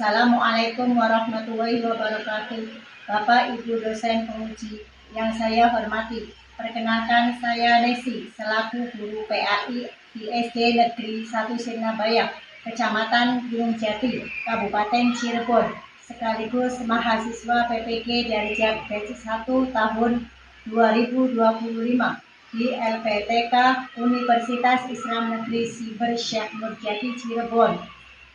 Assalamualaikum warahmatullahi wabarakatuh. Bapak Ibu dosen penguji yang saya hormati, perkenalkan saya Nesi selaku guru PAI di SD Negeri 1 Sirnabaya, Kecamatan Gunung Jati, Kabupaten Cirebon, sekaligus mahasiswa PPG dari batch 1 tahun 2025 di LPTK Universitas Islam Negeri Siber Syekh Nurjati Cirebon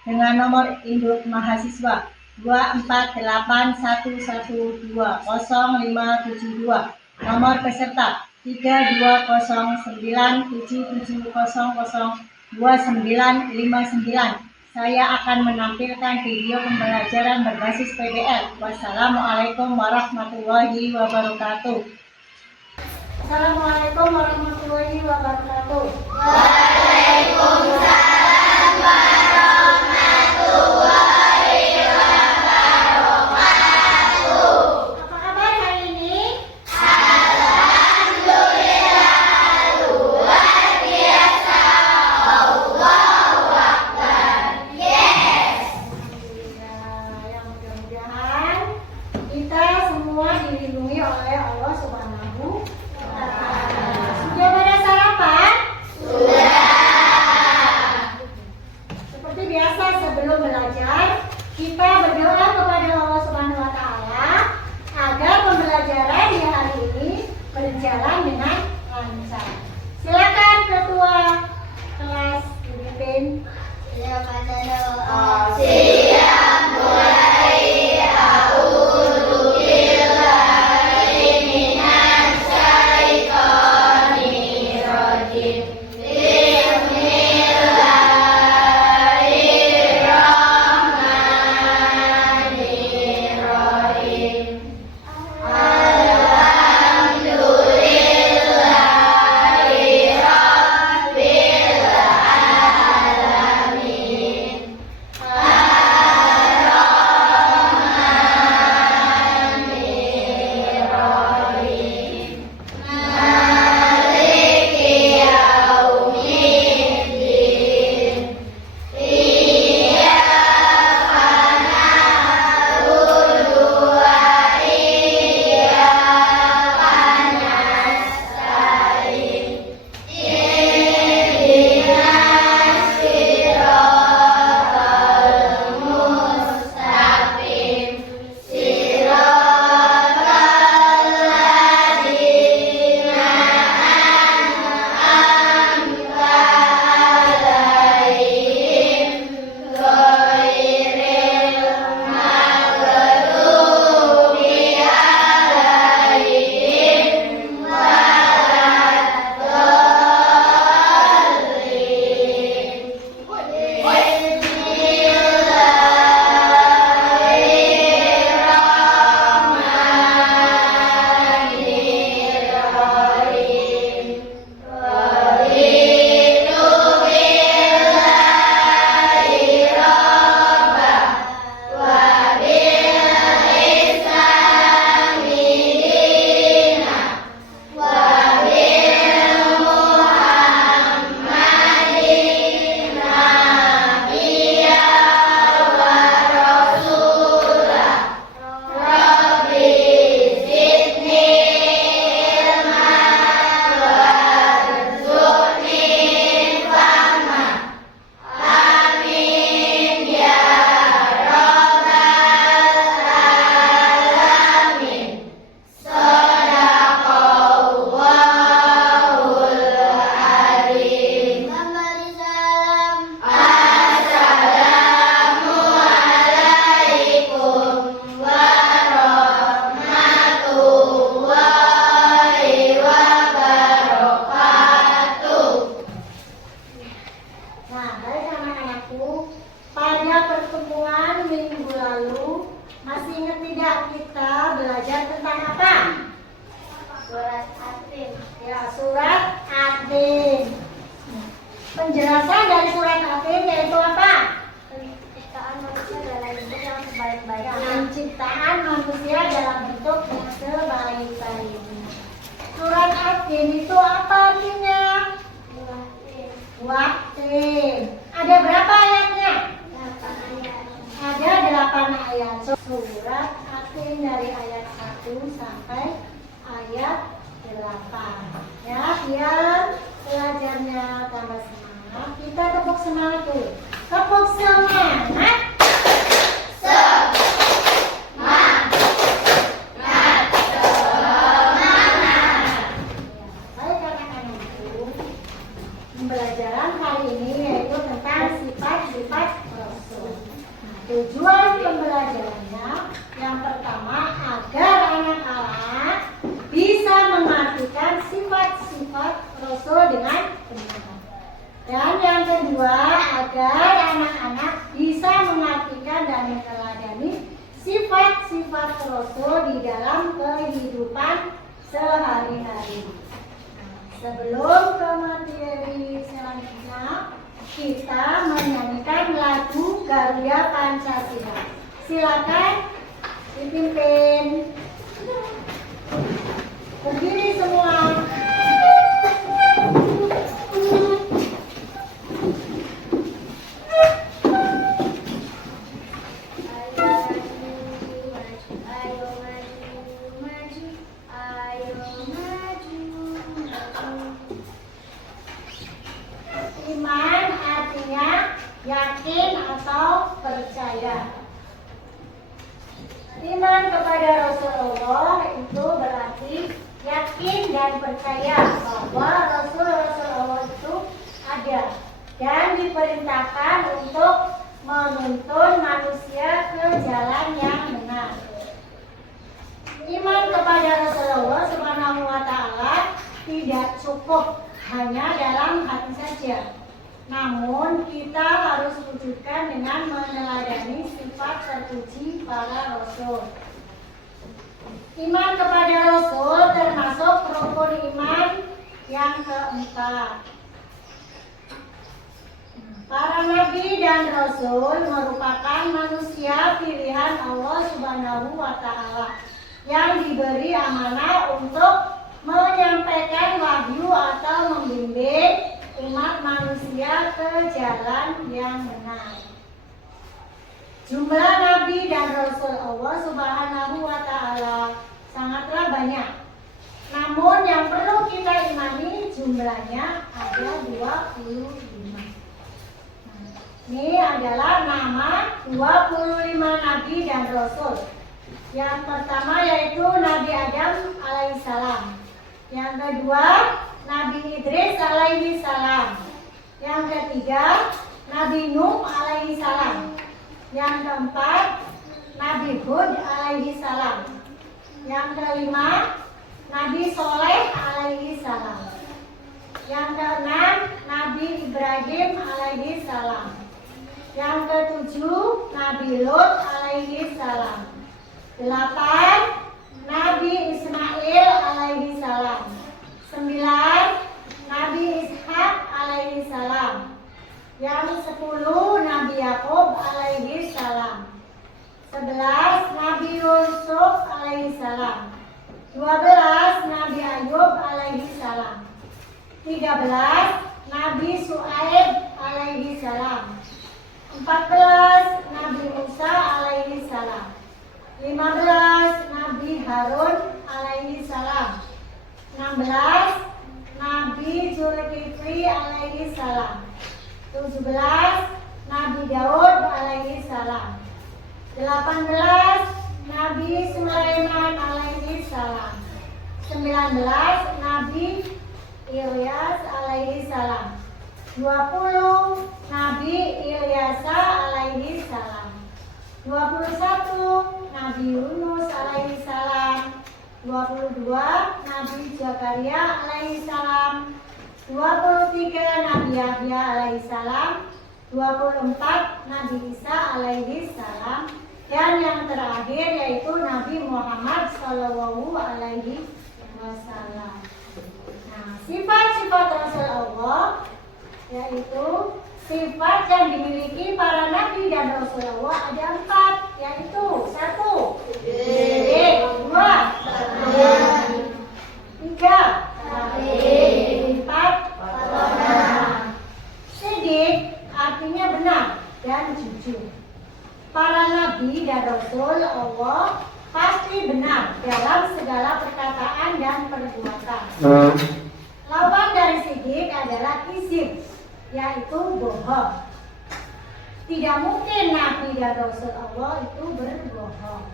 dengan nomor induk mahasiswa 24811200572, nomor peserta 320977002959. Saya akan menampilkan video pembelajaran berbasis PBL. Wassalamualaikum warahmatullahi wabarakatuh. Assalamualaikum warahmatullahi wabarakatuh. Waalaikumsalam warahmatullahi wabarakatuh. Apa kabar hari ini? Alhamdulillah, luar biasa. Allahu Akbar. Yes. Alhamdulillah. Yang mudah-mudahan kita semua dilindungi oleh Allah Subhanahu wa Ta'ala. Sudah pada sarapan? Seperti biasa sebelum belajar, kita berdoa kepada Allah Subhanahu wa Ta'ala agar pembelajaran di hari ini berjalan dengan lancar. Silakan ketua kelas dipimpin. Silakan doa. Siap mulai. A'udzu billahi minas syaitonir rajim. Bismillahirrahmanirrahim. Alhamdulillahi rabbil alamin. Ar-Rahmanir-Rahim. Maliki yaumiddin. Iyyaka na'budu wa iyyaka nasta'in. Ihdinas siratal mustaqim. Siratal ladzina an'amta 'alaihim ghairil maghdubi 'alaihim waladdallin. Bismillahirrahmanirrahim. Raditu billahi rabbah wa bil islami dinah wa bil muhammadin nabiyya wa rasulah. Rabbi zidni ilma warzuqni fahma. Amin ya rabbal alamin. Shadaqallahul azim. Assalamualaikum warahmatullahi wabarakatuh. Nah, baik anak-anakku, pada pertemuan minggu lalu masih ingat tidak kita belajar tentang apa? Surat Atin. Ya, surat Atin. Penjelasan dari surat Atin yaitu apa? Penciptaan manusia dalam bentuk yang sebaik-baiknya. Penciptaan manusia dalam bentuk yang sebaik-baiknya. Surat Atin itu apa artinya? Watin. Ada berapa ayatnya? Delapan ayat. Ada ayat surat Atin dari ayat 1 sampai ayat 8 ya, biar belajarnya tambah semangat. Kita tepuk semangat dulu. Tepuk semangat. Pembelajaran hari ini yaitu tentang sifat-sifat Rasul. Nah, tujuan pembelajarannya yang pertama agar anak-anak bisa mengartikan sifat-sifat Rasul dengan benar. Dan yang kedua agar anak-anak bisa mengartikan dan meneladani sifat-sifat Rasul di dalam kehidupan sehari-hari. Sebelum ke materi selanjutnya, kita menyanyikan lagu Garuda Pancasila. Silakan dipimpin. Berdiri semua. Iman artinya yakin atau percaya. Iman kepada Rasulullah itu berarti yakin dan percaya bahwa Rasul-Rasulullah itu ada dan diperintahkan untuk menuntun manusia ke jalan yang benar. Iman kepada Rasulullah Subhanahu wa Ta'ala tidak cukup hanya dalam hati saja. Namun kita harus wujudkan dengan meneladani sifat terpuji para Rasul. Iman kepada Rasul termasuk rukun iman yang keempat. Para nabi dan rasul merupakan manusia pilihan Allah Subhanahu wa Ta'ala yang diberi amanah untuk menyampaikan wahyu atau membimbing umat manusia ke jalan yang benar. Jumlah nabi dan rasul Allah Subhanahu wa Ta'ala sangatlah banyak. Namun yang perlu kita imani jumlahnya ada 25. Ini adalah nama 25 nabi dan rasul. Yang pertama yaitu Nabi Adam alaihissalam. Yang kedua Nabi Idris alaihissalam. Yang ketiga Nabi Nuh alaihissalam. Yang keempat Nabi Hud alaihissalam. Yang kelima Nabi Soleh alaihissalam. Yang keenam Nabi Ibrahim alaihissalam. Yang ketujuh Nabi Lut alaihissalam. 8 Nabi Ismail alaihissalam. 9 Nabi Ishak alaihissalam. Yang 10 Nabi Yakub alaihissalam. 11 Nabi Yusuf alaihissalam. 12 Nabi Ayub alaihissalam. 13 Nabi Su'aib alaihissalam. 14 Nabi Musa alaihissalam. 15 Nabi Harun alaihissalam. 16 Nabi Zulkifli alaihissalam. 17 Nabi Daud alaihissalam. 18 Nabi Sulaiman alaihissalam. 19 Nabi Ilyas alaihissalam. 20 Nabi Ilyasa alaihissalam. 21 Nabi Yunus alaihissalam. 22 Nabi Zakaria alaihissalam. 23 Nabi Yahya alaihissalam. 24 Nabi Isa alaihissalam. Dan yang terakhir yaitu Nabi Muhammad sallallahu alaihi wasallam. Nah, sifat-sifat Rasulullah yaitu sifat yang dimiliki para nabi dan Rasulullah ada 4, yaitu 1 Sidik, 2 Sabar, 3 Sabar, 4 Sabar. Sidik artinya benar dan jujur. Para nabi Nabi dan Rasul Allah pasti benar dalam segala perkataan dan perbuatan. Lawan dari sidik adalah kisib, yaitu bohong. Tidak mungkin Nabi dan Rasul Allah itu berbohong.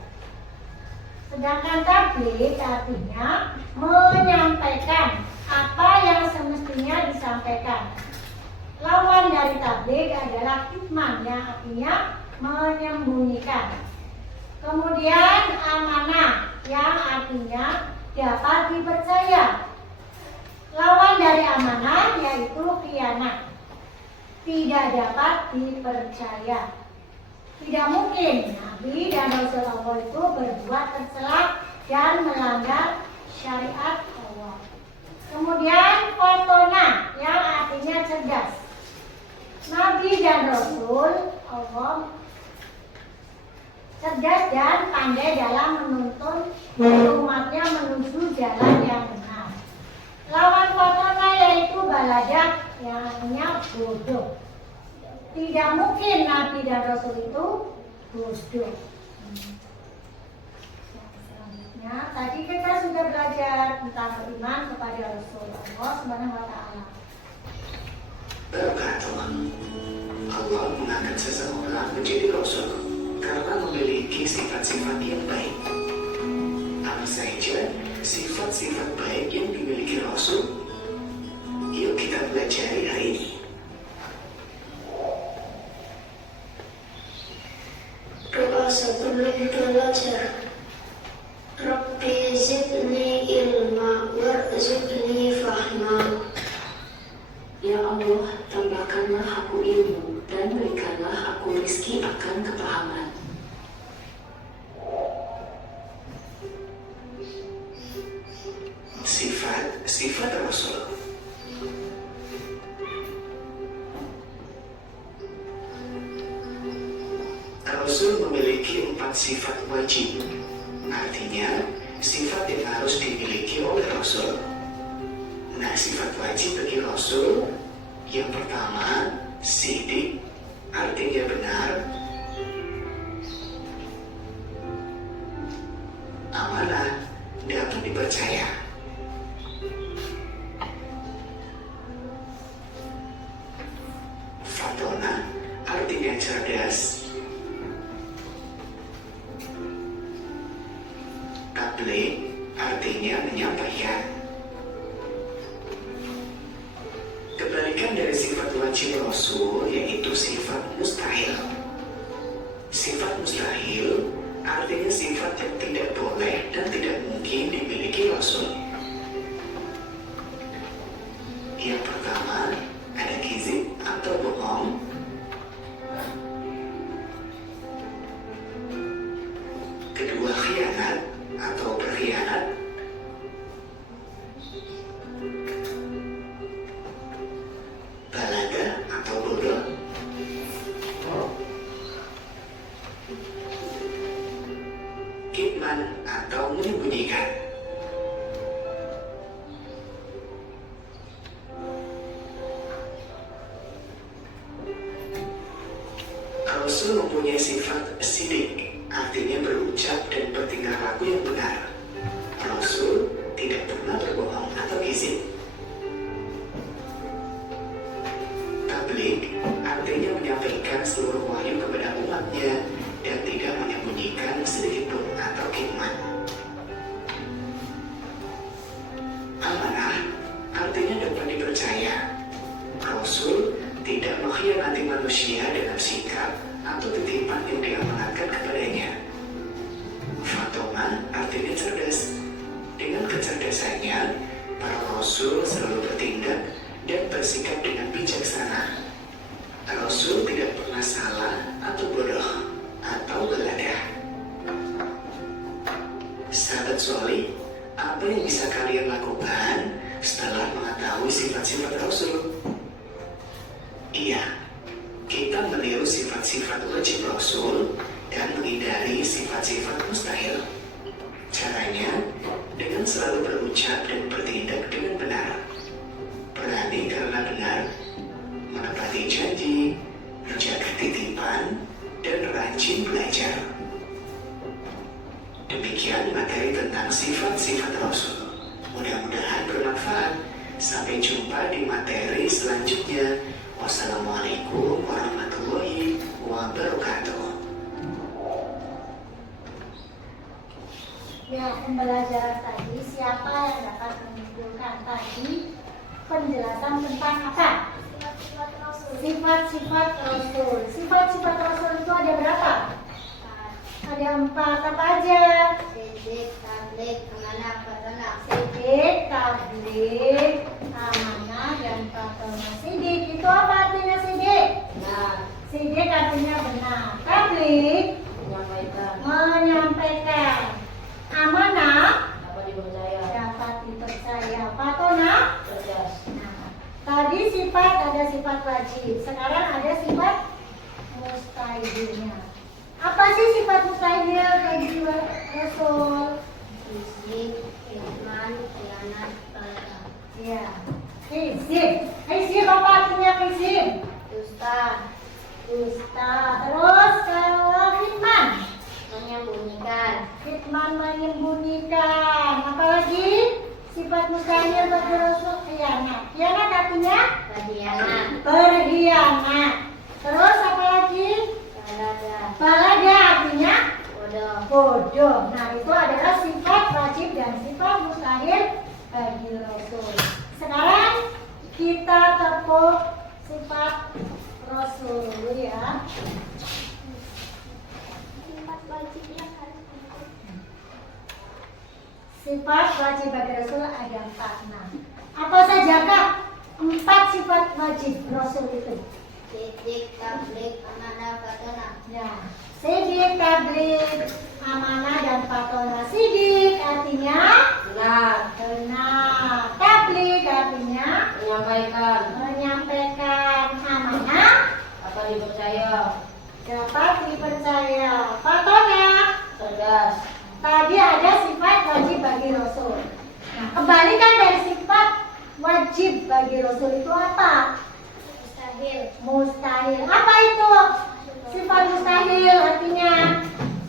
Sedangkan tabligh artinya menyampaikan apa yang semestinya disampaikan. Lawan dari tabligh adalah kitman, yang artinya menyembunyikan. Kemudian amanah, yang artinya dapat dipercaya. Lawan dari amanah yaitu khianat, tidak dapat dipercaya. Tidak mungkin Nabi dan Rasul Allah itu berbuat tercela dan melanggar syariat Allah. Kemudian fotona, yang artinya cerdas. Nabi dan Rasul Allah cerdas dan pandai dalam menuntun umatnya menuju jalan yang benar. Lawan fotona yaitu baladah, yang artinya bodoh. Tidak mungkin Nabi dan Rasul itu bodoh. Selanjutnya, tadi kita sudah belajar tentang beriman kepada Rasulullah Subhanahu wa Ta'ala. Berkatalah, Allah mengangkat seseorang menjadi Rasul karena memiliki sifat-sifat yang baik. Apa saja sifat-sifat baik yang dimiliki Rasul? Yuk kita pelajari hari ini. Doa sebelum belajar. Rabbi zidni ilma warzuqni fahma. Ya Allah, tambahkanlah aku ilmu dan berikanlah aku rezeki akan kepahaman. Sifat Rasul. Rasul memiliki 4 sifat wajib. Artinya, sifat yang harus dimiliki oleh Rasul. Nah, sifat wajib bagi Rasul yang pertama, sidik, artinya benar. Amanah, dapat dipercaya. Fatona, artinya cerdas. Tabligh, artinya menyampaikan. Kebalikan dari sifat wajib Rasul yaitu sifat mustahil. Sifat mustahil artinya sifat yang tidak boleh dan tidak mungkin dimiliki Rasul. Yang pertama, ada kizib atau bohong. Kedua, khianat atau berkhianat. Balada atau bodoh. Kitman atau menyembunyikan. Rasul mempunyai sifat sidik, artinya berucap dan bertingkah laku yang benar. Rasul tidak pernah berbohong atau kizib. Tabligh artinya menyampaikan seluruh wahyu kepada umatnya dan tidak menyembunyikan sedikit pun atau kitman. Amanah artinya dapat dipercaya. Rasul tidak mengkhianati manusia dengan sikap atau titipan yang diamanatkan kepadanya. Fatona artinya cerdas. Dengan kecerdasannya, para Rasul selalu bertindak dan bersikap dengan bijaksana. Rasul tidak pernah salah atau bodoh atau belada. Sahabat soleh, apa yang bisa kalian lakukan setelah mengetahui sifat-sifat Rasul? Iya, kita meniru sifat-sifat wajib Rasul dan menghindari sifat-sifat mustahil. Caranya dengan selalu berucap dan bertindak dengan benar. Berani karena benar, menepati janji, menjaga titipan, dan rajin belajar. tentang sifat-sifat Rasul. Mudah-mudahan bermanfaat. Sampai jumpa di materi selanjutnya. Wassalamualaikum warahmatullahi wabarakatuh. Ya, pembelajaran tadi siapa yang dapat menyimpulkan tadi penjelasan tentang apa? Sifat-sifat Rasul. Sifat-sifat Rasul. Sifat-sifat Rasul itu ada berapa? Ada 4, apa aja? Sidik, tablik, amanah, patonah. Sidik, tablik, amanah, dan patonah. Sidik itu apa artinya sidik? Benar. Sidik artinya benar. Tablik Menyampaikan. menyampaikan. Amanah Dapat dipercaya. dapat dipercaya. Patonah. Cerdas. Nah, tadi sifat ada sifat wajib. Sekarang ada sifat mustahilnya. Apa sih sifat mustahil bagi Rasul? Fisik, iman, khianat, palsu. Ya, hizib. Hizib apa artinya hizib? Dusta. Dusta. Terus kalau hitman, Menyembunyikan. hitman menyembunyikan. Apalagi sifat mustahil bagi Rasul khianat. Khianat artinya Berkhianat. berkhianat. Terus apalagi? Balada. Balada artinya Bodoh. bodoh. Nah, itu adalah sifat wajib dan sifat mustahil bagi Rasul. Sekarang kita tepuk sifat Rasul dulu ya. Sifat wajib yang harus diikuti. Sifat wajib bagi Rasul ada 4. Nah, apa sajakah 4 sifat wajib Rasul itu? Sidik, tablik, amanah, patonah. Ya, sidik, tablik, amanah, dan patonah. Sidik artinya Benar. benar. Tablik artinya Menyampaikan. menyampaikan. Amanah Dapat dipercaya. dapat dipercaya. Patonah Cerdas. tadi ada sifat wajib bagi Rasul. Nah, kebalikan dari sifat wajib bagi Rasul itu apa? Mustahil. Mustahil. Apa itu? Sifat mustahil artinya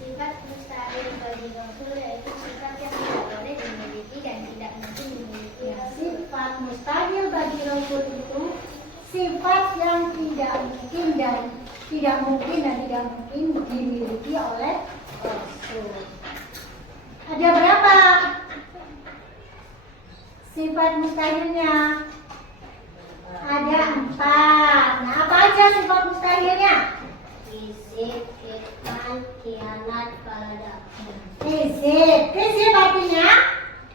Sifat mustahil bagi Rasul yaitu sifat yang tidak boleh dimiliki dan tidak mungkin dimiliki. ya, sifat mustahil bagi Rasul itu sifat yang tidak mungkin dan tidak mungkin dimiliki oleh Rasul. Ada berapa sifat mustahilnya? Ada 4. Nah, apa aja sifat mustahilnya? Fisik, iman, khianat, balada. Hizib artinya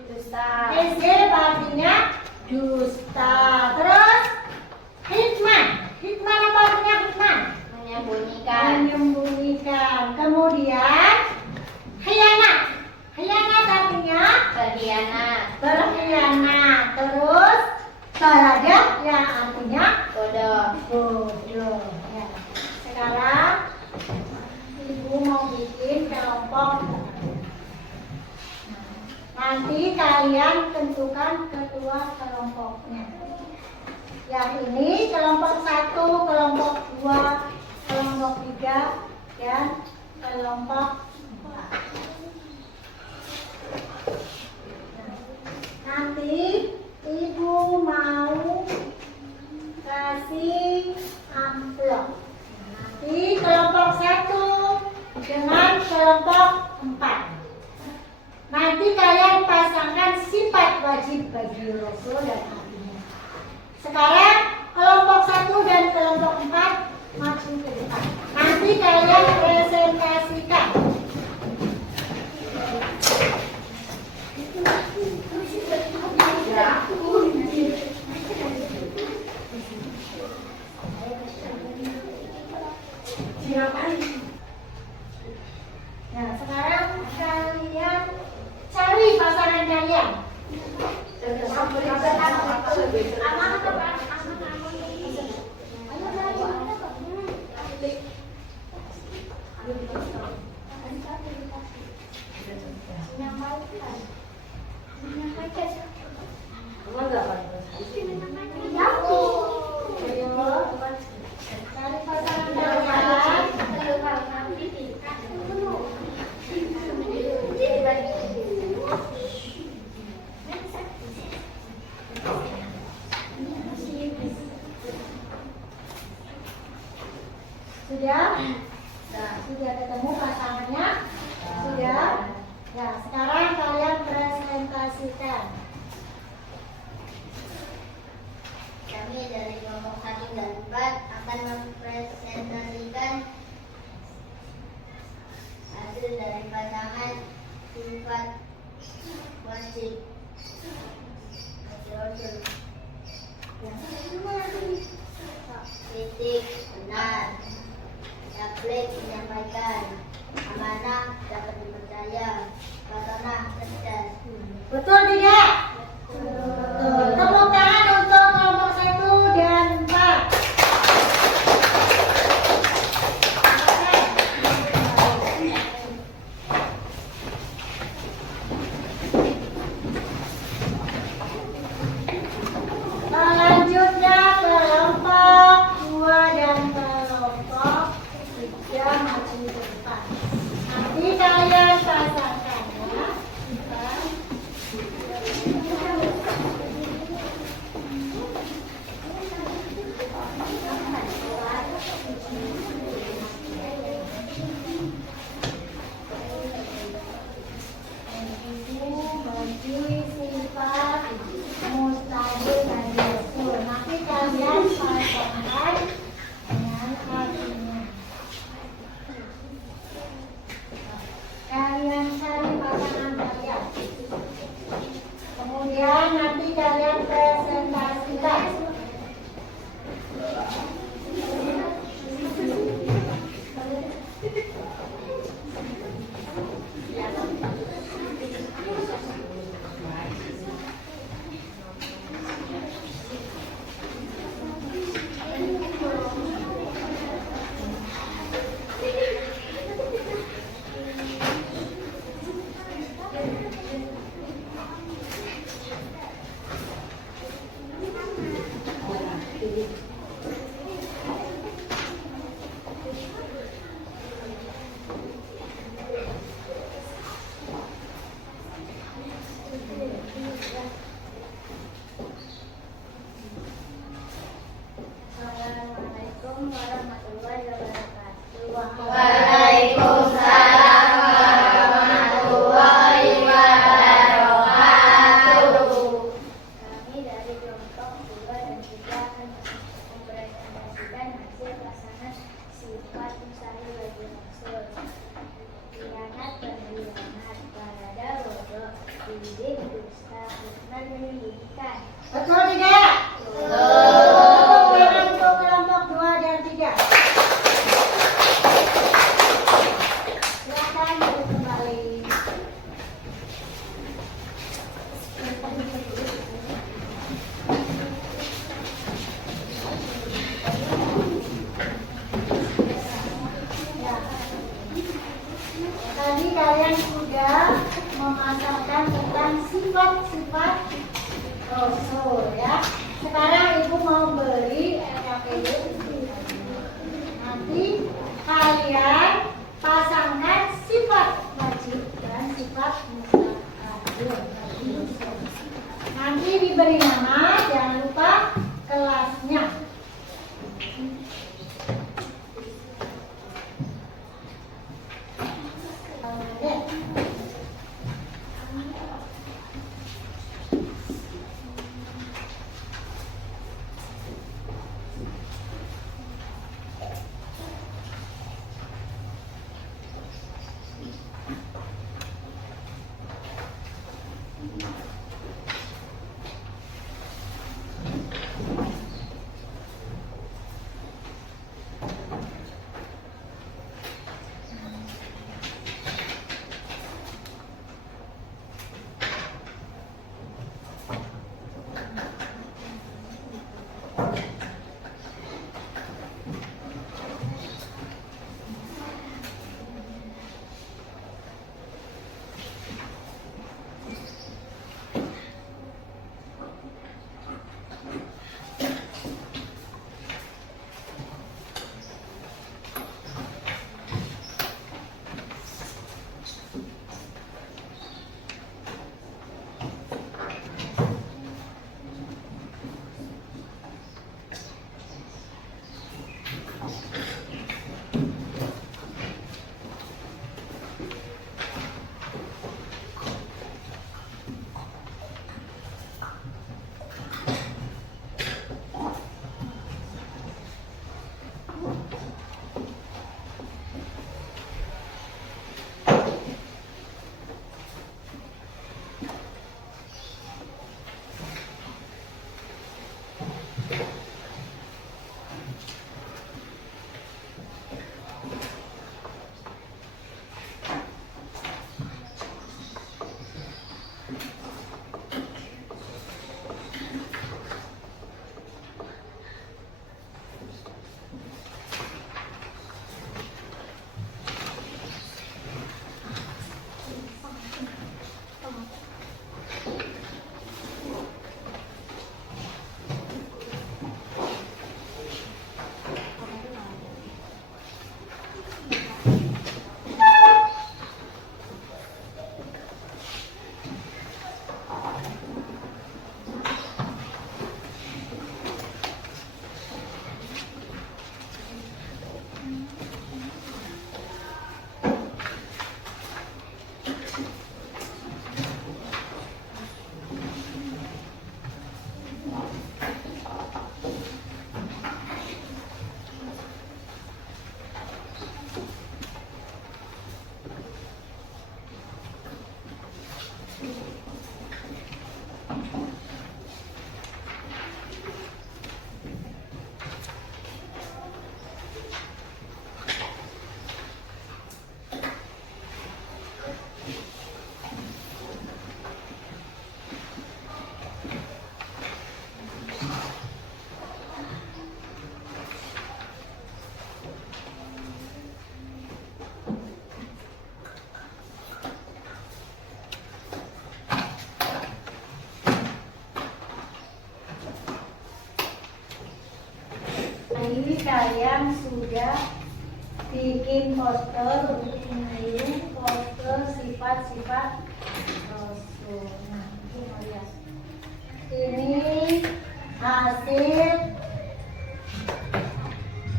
Dusta. hizib artinya dusta. Terus hitman apa artinya hitman? Menyembunyikan. Menyembunyikan. Kemudian khianat artinya Berkhianat. berkhianat. Terus balada yang artinya Bodoh. bodoh. Ya. Sekarang ibu mau bikin kelompok. Nanti kalian tentukan ketua kelompoknya. Yang ini kelompok 1, kelompok 2, kelompok 3, dan kelompok 4. Nanti ibu mau kasih amplop. Nanti kelompok 1 dengan kelompok 4. Nanti kalian pasangkan sifat wajib bagi Rasul dan artinya. Sekarang kelompok 1 dan kelompok 4 maju ke depan. Nanti kalian presentasikan. Nah, sekarang kalian cari pasangan kalian. Cari pasangan kalian. Sudah? Nah, sudah ketemu pasangannya? Sudah? Ya, sekarang kalian presentasikan. Kami dari kelompok 1 dan 4 akan mempresentasikan hasil dari pasangan sifat wajib. Titik benar. Tablet menyampaikan. Amanah dapat dipercaya. Pasangan cerdas. Betul tidak? Betul. Tepuk tangan untuk kelompok 1 dan 4. Selanjutnya kelompok 2 dan kelompok 3 maju ke depan. Nanti kalian pasangkan ya. Bagi sifat mustahil dan rasul. Nanti kalian pasangkan dengan artinya. Kalian cari pasangan kalian. Kemudian nanti kalian presentasikan. Assalamualaikum warahmatullahi wabarakatuh. Waalaikumsalam warahmatullahi wabarakatuh. Kami dari kelompok 2 dan 3 akan mempresentasikan hasil pasangan sifat mustahil bagi rasul. Khianat berkhianat, pada bodoh, didik, dusta, hikmah menyedihkan. Betul tidak? Tepuk tangan untuk kelompok 2 dan 3. Silakan duduk kembali. Ya. Tadi kalian sudah memasarkan tentang sifat-sifat Rasul ya. Sekarang ibu mau beri LKPD. Nanti kalian pasangkan sifat wajib dan sifat mustahil. Nanti diberi nama, jangan lupa kelasnya. yang sudah bikin poster untuk meniru poster sifat-sifat Rasul. Nah, itu lihat. Ini hasil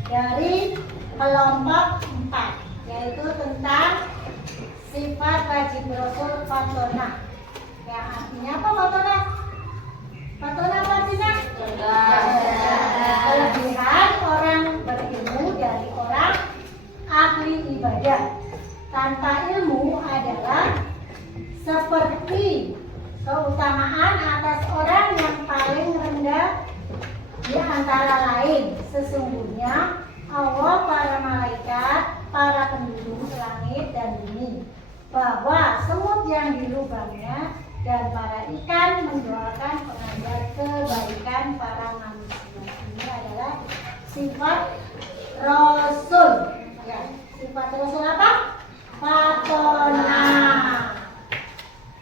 dari kelompok 4, yaitu tentang sifat wajib Rasul Fatona. Yang artinya apa Fatona? Fatona apa artinya? Kelebihan orang berilmu dari orang ahli ibadah. Tanpa ilmu adalah seperti keutamaan atas orang yang paling rendah di antara lain. Sesungguhnya Allah, para malaikat, para penduduk langit dan bumi, bahwa semut yang di lubangnya dan para ikan mendoakan pengajar kebaikan para manusia. Ini adalah sifat Rasul. Ya, sifat Rasul apa? Fatona.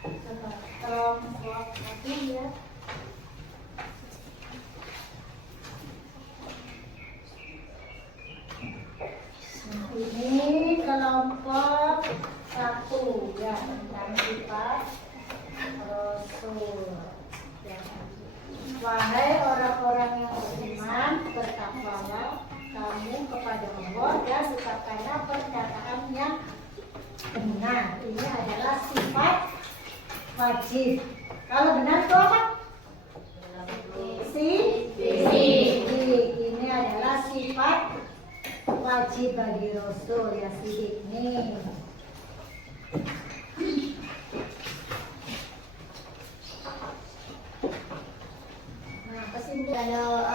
Coba tolong lagi ya. Nah, ini kelompok 1 ya, tentang sifat Rasul. Ya. Wahai orang-orang yang beriman, bertakwalah kamu kepada Allah dan ucapkanlah perkataan yang benar. Ini adalah sifat wajib. Kalau benar itu apa? Ini adalah sifat wajib bagi Rasul ya, sidik nih. Nah, Kalau